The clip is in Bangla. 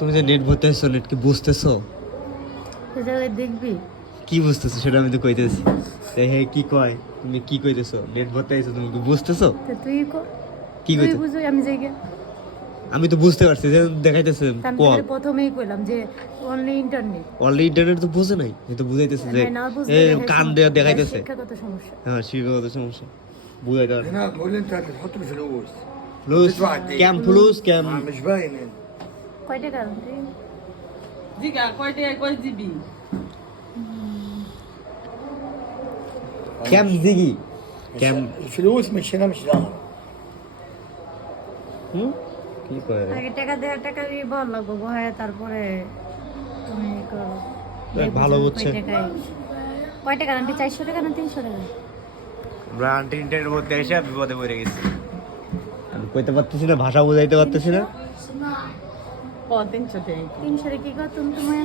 তুমি যে নেট ভরতে আসছো, নেট কি বুঝতেছো? দেখবি কি বুঝতেছো সেটা আমি তো কইতেছি। হে কি কয়, তুমি কি কইতেছো? নেট ভরতে আসছো, তুমি কি বুঝতেছো? তুই কি কইতে? বুঝো আমি যাই গে। আমি তো বুঝতে পারছি যে দেখাইতেছে কল। প্রথমেই কইলাম যে অনলি ইন্টারনেট। অলরেডি ইন্টারনেট তো বুঝে নাই, আমি তো বুঝাইতেছে যে না বুঝলে এ কান দিয়ে দেখাইতেছে। শিক্ষাগত সমস্যা। হ্যাঁ, শিক্ষাগত সমস্যা বুঝাইতে পারে। هناك قول انت تحط الفلوس فلوس كام؟ فلوس كام؟ مش باين انت. কয় টাকা তুই? জিগা কয় টাকা কয় জিবি? كام زيجي؟ كام؟ الفلوس مش هنا مش ظاهره. কি কয়? আগে টাকা দেওয়ার টাকা দিয়ে বল লাগবো বহায় তারপরে তুমি করো। ভালো বুঝছে। কয় টাকা আনটি? 400 টাকা না 300 টাকা? আমরা আন্টি ইন্টারনেট মধ্যে এসে বিপদে পড়ে গেছি। আমি কইতে পারতেছি না, ভাষা বুঝাইতে পারতেছি না। 300 টাকা। 300 কি কর তুমি তোমায়